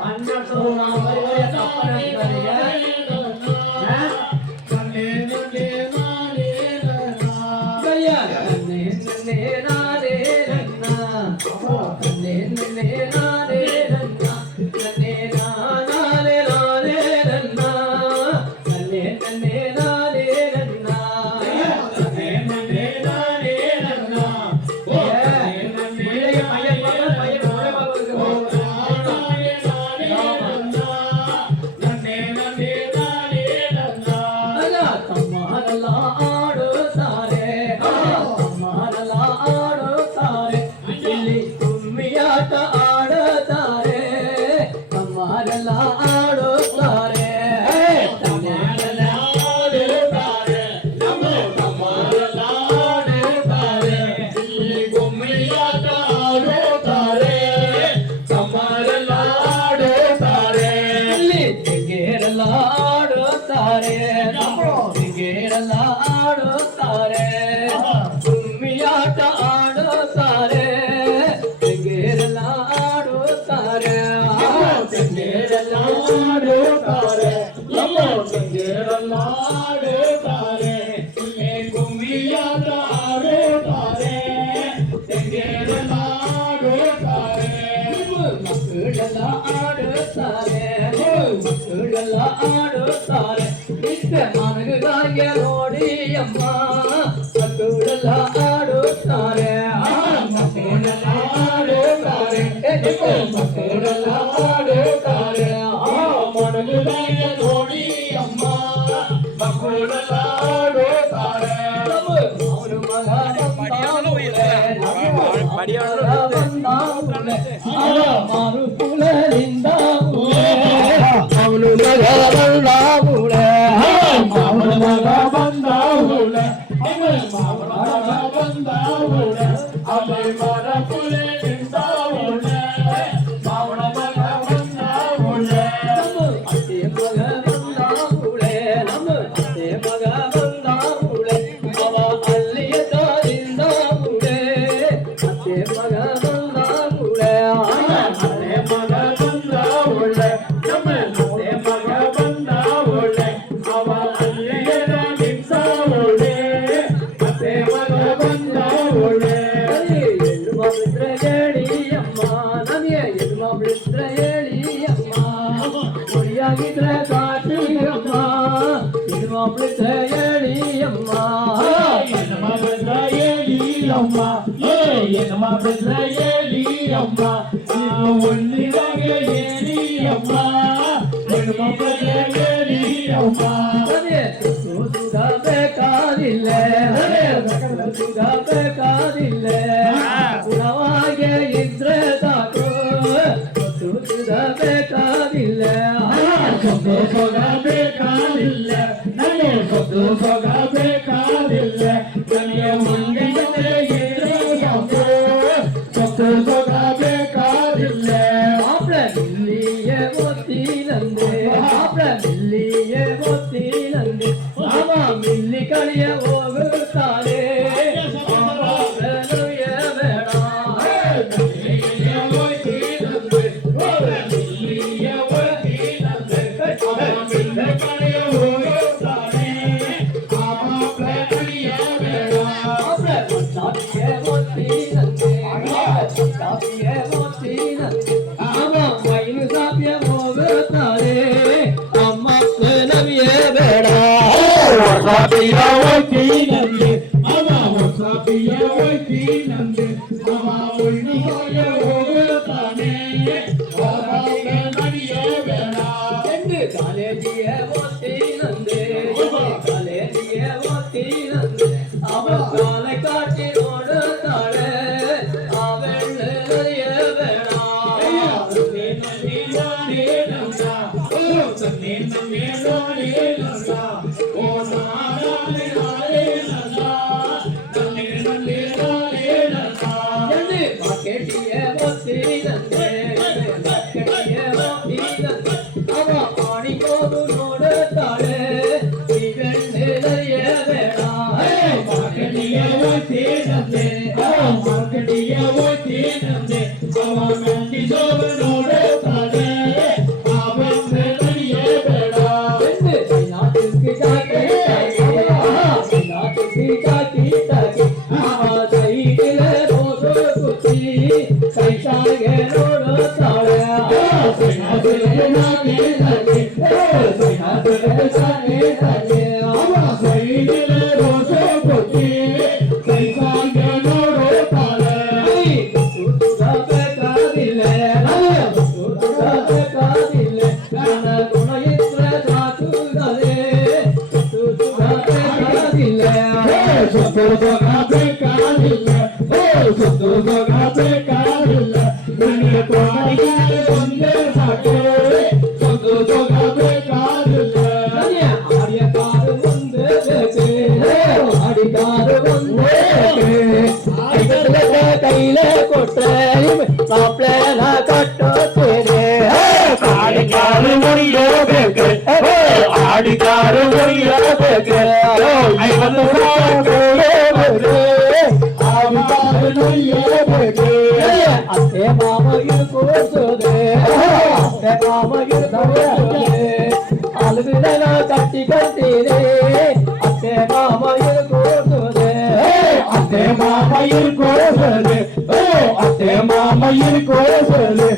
அண்ணா சொன்னா மாதிரி தப்பா நினைக்காதீங்க அம்மாரெல்லாம் ஆடுத்தாரே அம்மாரெல்லாம் ஆடுத்தாரே ಇಲ್ಲಿ கும்மியாட்ட ஆடுத்தாரே அம்மாரெல்லாம் ஆடுத்தாரே ನೋಡಿ ಅಮ್ಮ ಮಕ್ಕಳೆಲ್ಲ ಆಡುತ್ತಾರೆ ಮಕ್ಕಳೆಲ್ಲ ಆಡುತ್ತಾರೆ ಮಕ್ಕಳೆಲ್ಲ ಆಡುತ್ತಾರೆ ಮನಗದಾಯ ನೋಡಿ ಅಮ್ಮ ಮಕ್ಕಳೆಲ್ಲ ಆಡುತ್ತಾರೆ ಅವನು ಮಗ ಮಾರು ಕುಲದಿಂದ ಅವನು ಮಗ ಬಂದಾವುಳೆ ಅವನ ಮಗ ಬಂದಾವುಳೆ ಬಂದಾವುಳೆ ಅವೇ ಮರ ಕುಲದಿಂದ ಅವನ ಮಗ ಬಂದಾವುಳೆ ಅತ್ತೆ ಮಗ ಬಂದಾವುಳೆ ನಮ್ಮ ಅತ್ತೆ ಮಗ ಬಂದಾವುಳೆ ಅವ ಅಲ್ಲಿಯ ತಾರಿಂದ ಉಳೆ ಅತ್ತೆ ಮಗ ಬಂದಾವುಳೆ ಅತ್ತೆ ಮಗ ಬಂದಾವುಳೆ ನಮ್ಮ ಅತ್ತೆ ಮಗ ಬಂದಾವುಳೆ ಅವ ಅಲ್ಲಿಯ ನಿಂತಾವುಳೆ ಅತ್ತೆ ಮಗ ಬಂದಾವುಳೆ ಹೆಣ್ಣು ಮಗಳಿದ್ರೆ ಹೇಳಿ ಅಮ್ಮ ನನಗೆ ಹೆಣ್ಣು ಮಗಳಿದ್ರೆ ಹೇಳಿ ಅಮ್ಮ ಹುಳಿಯಾಗಿದ್ರೆ ಕಾಟಿ ಅಮ್ಮ ಹೆಣ್ಣು ಮಗಳಿದ್ರೆ ಹೇಳಿ ಅಮ್ಮ ಹೆಣ್ಣು ಮಗಳಿದ್ರೆ ಹೇಳಿ ಅಮ್ಮ ಹೆಣ್ಣು ಮಗಳಿದ್ರೆ ಹೇಳಿ ಅಮ್ಮ ಒಳ್ಳಿದಾಗೆ ಹೇಳಿ ಅಮ್ಮ ಹೆಣ್ಣು ಮಗಳಿದ್ರೆ ಹೇಳಿ ಅಮ್ಮ ಸುಖ ಬೇಕಾದಿಲ್ಲ ಸುಖ ಬೇಕಾದಿಲ್ಲ ಗುಣವಾಗೆ ಇದ್ರೆ ಸಾಕು ಸುಖ ಬೇಕಾದಿಲ್ಲ ಸುಖ ಬೇಕಾದಿಲ್ಲ ನನಗೆ ಸುಖ ಬೇಕಾದಿಲ್ಲ ನನಗೆ ಮುಂದೆ ಇದ್ರೆ ಸಾಕು ಸುಖ ಬೇಕಾದಿಲ್ಲ ಆಪ್ಲ ಇಲ್ಲಿಯೇ ಗೊತ್ತಿನಂದೆ ಆಪ್ಲ ಇಲ್ಲಿಯೇ ಗೊತ್ತಿನಂದೆ ಅವ ಮಿಲ್ಲಿ ಕಳಿಯ ಹೋಗುತ್ತಾರೆ ನಂದೆ ಅವ ಹೊಸಪಿಯ ನಂದೆ ಅವ ಒಳ್ಳಿಗೆ ಹೋಗುತ್ತಾನೆ ನಡೆಯಬೇಡ ಎಂದು ಕಾಲೇಜಿಗೆ ಓದ್ತೀನಂದೆ ಕಾಲೇಜಿಗೆ ಓದ್ತೀನಂದೆ ಅವ ಕಾಲ ಕಾಟಿ ನೋಡುತ್ತಾಳೆ ಅವೆಳ್ಳ ನಡೆಯಬೇಡ ಓ ನಾರಾಯಣ சொத்து சொகாதே காதில்ல சொத்து சொகாதே காதில்ல நீங்க பாடிக்கார வந்து சாட்டு சொத்து சொகாதே காதில்ல ஆடியக்காரு வந்து ஆடிக்காரு வந்து கையில கொட்டை மாப்பிள்ள கட்டோத்தேனே ஆடிக்காரு முடியோதேக்கு ஆடிக்காரு முடியோதேக்கு ஐவந்து ஆடிக்காரு முடியோதேக்கு அத்தே மாமையில் கோசோதே அத்தே மாமையில் கோசோதே அழுவிடல கட்டி கட்டீரே அத்தே மாமையில் கோசோதே அத்தே மாமையில் கோசோதே அத்தே மாமையில் கோசோதே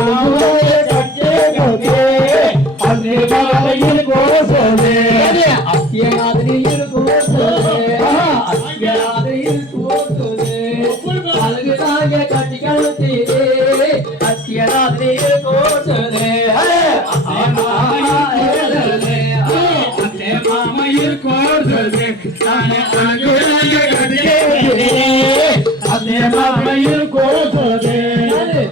அழுவிடல கட்டி கட்டீரே அத்தே மாமையில் கோசோதே அத்தியாதிரியில் கோசோதே அத்தியாதிரியில் கோசோதே அழுவிடாக கட்டி கட்டீரே அத்தியாதிரியில் கோசோதே அத்தே மாமையில் கோசோதே தானே அழுவிடாக கட்டி அதே மாமையில் கோசோதே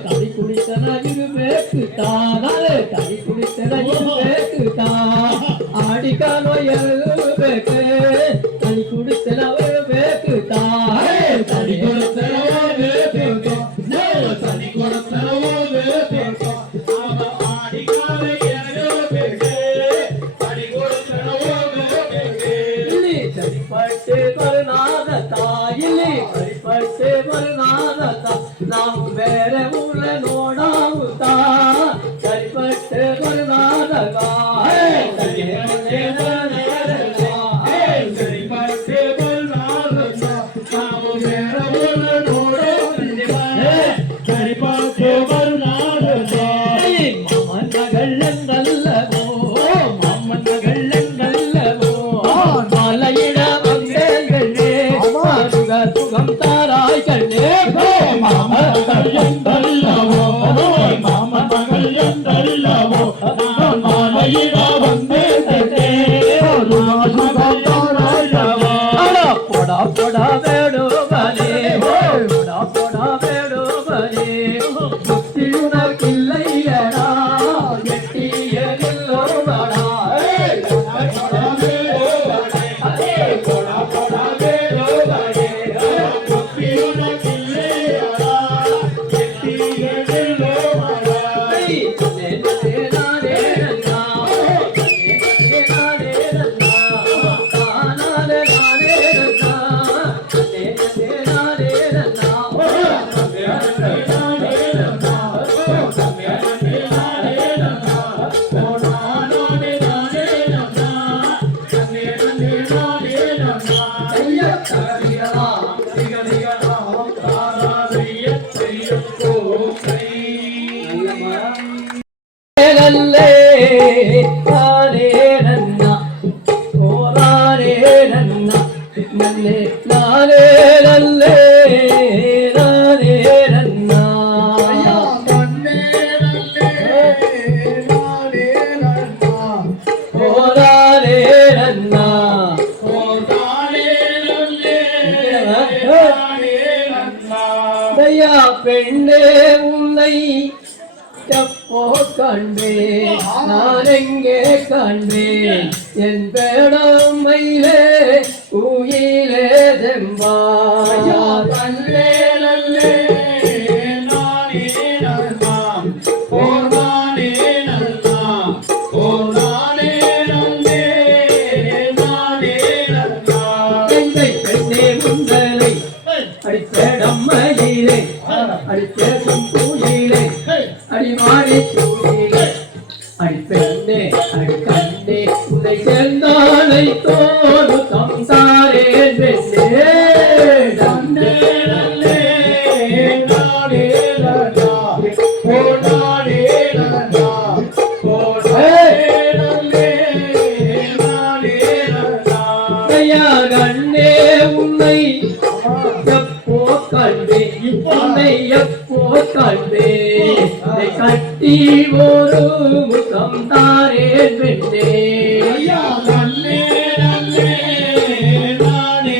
கை குடித்தன இருவேக்குதா கை குடித்தன இருவேக்குதா ஆடிக்கானோ எழுவேக்கு கை குடித்தன இருவேக்குதா கை குடித்தன இருவேக்கு கை குடித்தன இருவேக்கு ஆடிக்கானோ எழுவேக்கு கை குடித்தன இருவேக்கு இல்லி சரிப்பட்டு கருணாத தாயிலே சரிப்பட்டு கருணாத நாம் வேற ஊர்ல நோடாவுதா சரிப்பட்டு கருணாத சரிப்பட்டு கருணாத நாம் வேற ஊர்ல நோடாவுதா சரிப்பட்டு கருணாத மாமன் மகள் நல்லவோ மாமன் மகள் நல்லவோ மலையிட வந்தே சுகம் தாராய் கண்ணே மாமன் மகள் நல்லவோ மாமன் மகள் நல்லவோ மலையிட வந்தே சுகம் தாராய் போடா போடா வேடுவனே போடா போடா வேடுவனே புத்தி உனக்கில்லையடா வெட்டியதில்லோடா போடா போடா வேடுவனே புத்தி உனக்கில்லையடா வெட்டியதில்லோடா நல்லே நானே நன்னா ஓ நானே நன்னா நல்லே நானே நல்லே நானே நன்னா ஓ நானே நன்னா தையா பெண்ணே உன்னை எப்போ கண்டேன் நான் எங்கே கண்டேன் என் பேடமையிலே உயிலே செம்பார் நல்லே நல்லே நானே நல்லாம் ஓ நானே நல்லாம் ஓ நானே நல்லே நானே நல்லாம் பெண்ணே முந்தலை அடிப்பேடம்மையிலே அடிப்பேடும் பூயிலே அடிமாடி பூயிலே அடிப்பெண்ணே அடிக்கண்ணே உன்னை சேர்ந்தானை தோடு தம்சாரே பெண்ணே நன்னே நல்லே நாடே நன்னா ஓ நாடே நன்னா ஓ நாடே நல்லே நாடே நன்னா ஐயா கண்ணே உன்னை எப்போ கண்டே உன்னை எப்போ கண்டே கட்டி ஒரு முகம் தாரே பெண்ணே ஐயா நல்லே நல்லே நானே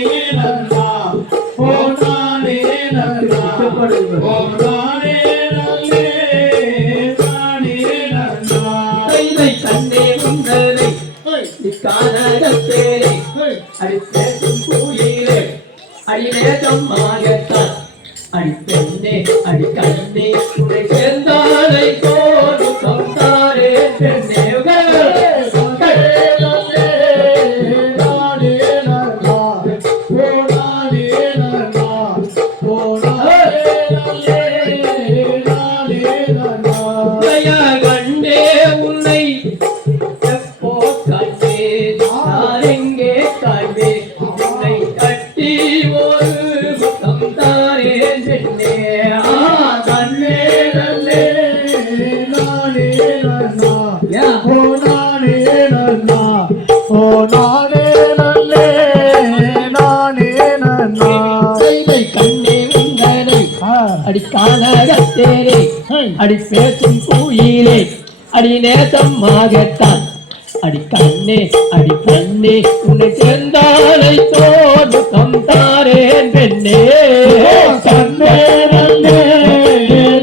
அடி பேசும் குயிலே அடி நேசமாகத்தான் அடி பெண்ணே அடி கண்ணே உன்னை சேர்ந்தாலை போது சம்சாரே பெண்ணே அடி கானகத்தேரே அடி பேசும் குயிலே அடி நேசமாகத்தான் அடி கண்ணே அடி கண்ணே உன்னை சேர்ந்தாலை தோடு தந்தாரேன் பெண்ணே கண்ணே நன்னே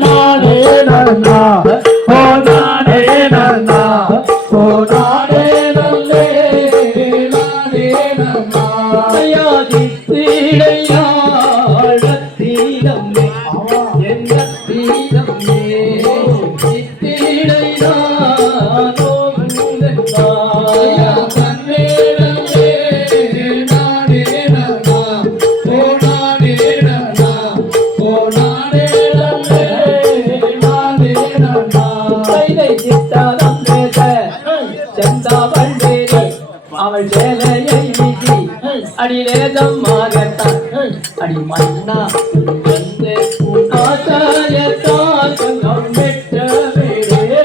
நானே நன்னா ஓ நானே நன்னா ஓ நானே நல்லே நானே நன்னா தீரமே எந்த தீரமே அவள் சேலையை வீசி அடி நேசமாகத்தான் அடி மன்னா வந்து ஆசாயத்தால் கொஞ்சம் வெட்ட வேடே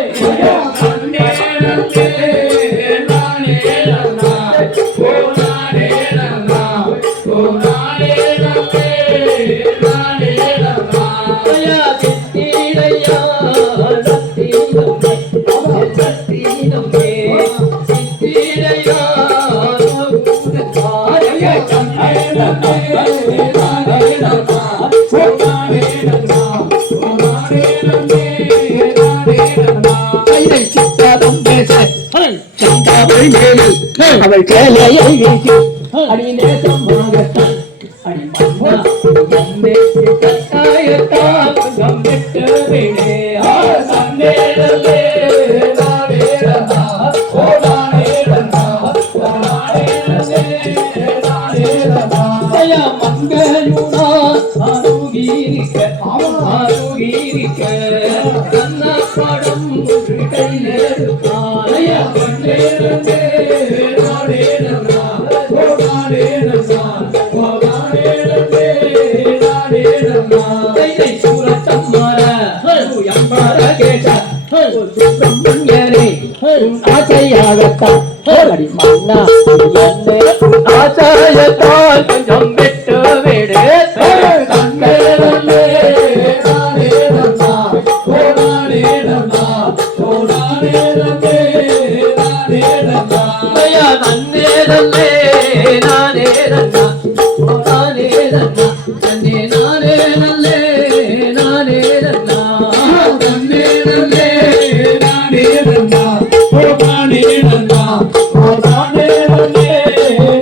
அவள் சேலையை வீசி அடி நேசமாகத்தான் அடி மன்னா வந்து கட்டாயத்தால் கொஞ்சம் வெட்ட வேடே சந்தே நல்லே நானே ரன்னா ஓ நானே ரன்னா ஓ நானே நல்லே நானே ரன்னா ஐயா மங்கலுனா ஆரோகிரிக்க கண்ணா படம் கையில் எடுத்தான் ஐயா கண்ணே நல்லே நானே ரன்னா ஓ நானே ரன்னா ஓ நானே நல்லே நானே ரன்னா கையை சூரத்தம்மாரா எம்மார கேட்டா சுப்பிரமணியரே ஆசையாகத்தான் அடி மன்னா என்னே ஆசையத்தால் கொஞ்சம் வெட்ட வேடே கண்ணே நல்லே நானே ரன்னா ஓ நானே ரன்னா ஓ நானே நல்லே நானே ரன்னா ஐயா நன்னே நல்லே நானே ரன்னா ஓ நானே ரன்னா நன்னே நானே நல்லே நானே ரன்னா நன்னே நல்லே நானே ரன்னா ஓ நானே ரன்னா ஓ நானே நல்லே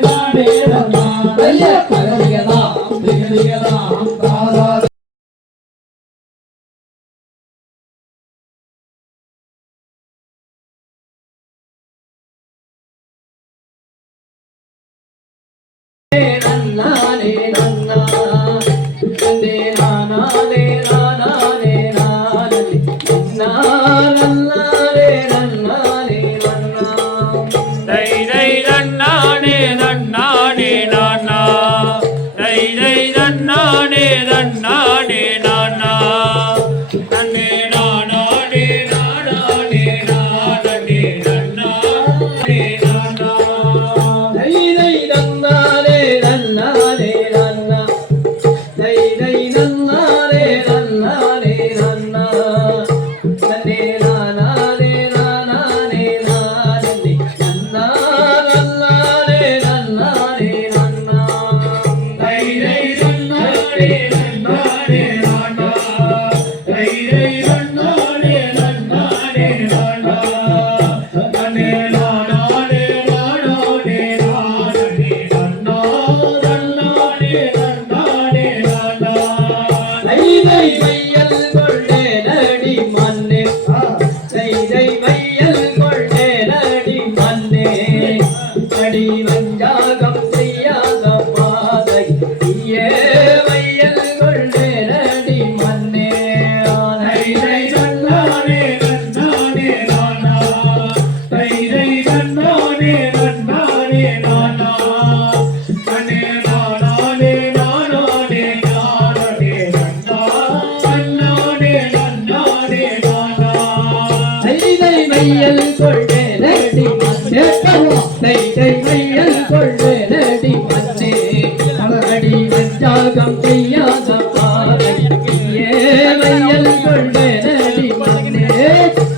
நானே ரன்னா ஐயா கரடிகளா திகடிகளா காதா நானே நன்னா நன்னே நானே நானே நானே நானே நன்னானே நன்னா தை தை நன்னானே நன்னானே நானா தை தை நன்னானே நன்னானே நானா நன்னே நானானே நானானே நானே நன்னானே நானா தை தை நன்னானே நன்னா நடி மண்ணே அடி வஞ்சாகம் செய்யாத பாதை ஏவையல் கொண்டு நடி மண்ணே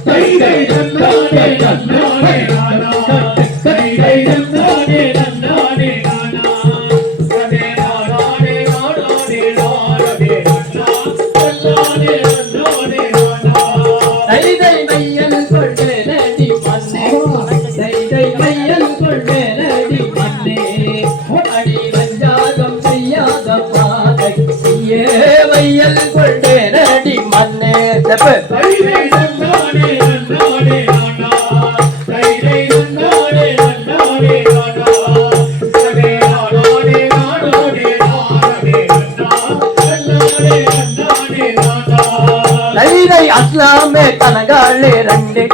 கைதை நன்னானே நன்னானே நானா கைதை நன்னானே நன்னானே நானா கதே நானே நானே நானே நன்னானே நன்னானே நானா கைதை மையல் கொண்டு நடி மண்ணே கைதை மையல் கொண்டு நடி மண்ணே அடி வஞ்சாகம் செய்யாத பாதை ஏவையல் கொண்டு நடி மண்ணே தப்பு கைதை நன்னானே நன்னானே நானா கைதை நன்னானே நன்னானே நானா கதே நானே நானே நானே நன்னானே நன்னானே நானா தைதை அஸ்லாமே தனகாளே ரெண்டே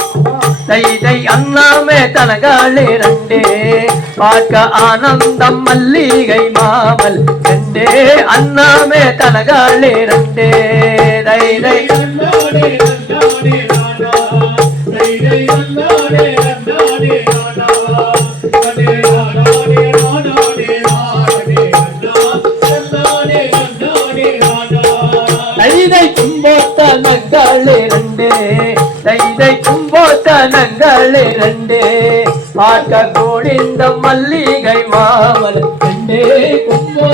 தைதை அண்ணாமே தனகாளே ரெண்டே பார்க்க ஆனந்தம் மல்லிகை மாமல் ரெண்டே அண்ணாமே தனகாளே ரெண்டே தைதை அண்ணாடே அண்ணாடே நானா தைதை அண்ணாடே அண்ணாடே நானா கதே நானே நானே நானே அண்ணாடே அண்ணாடே நானா தைதை கும்போத்த நங்காளே ரெண்டே தைதை கும்போத்த நங்காளே ரெண்டே பார்க்க கோடிந்த மல்லிகை மாமல் ரெண்டே கும்போ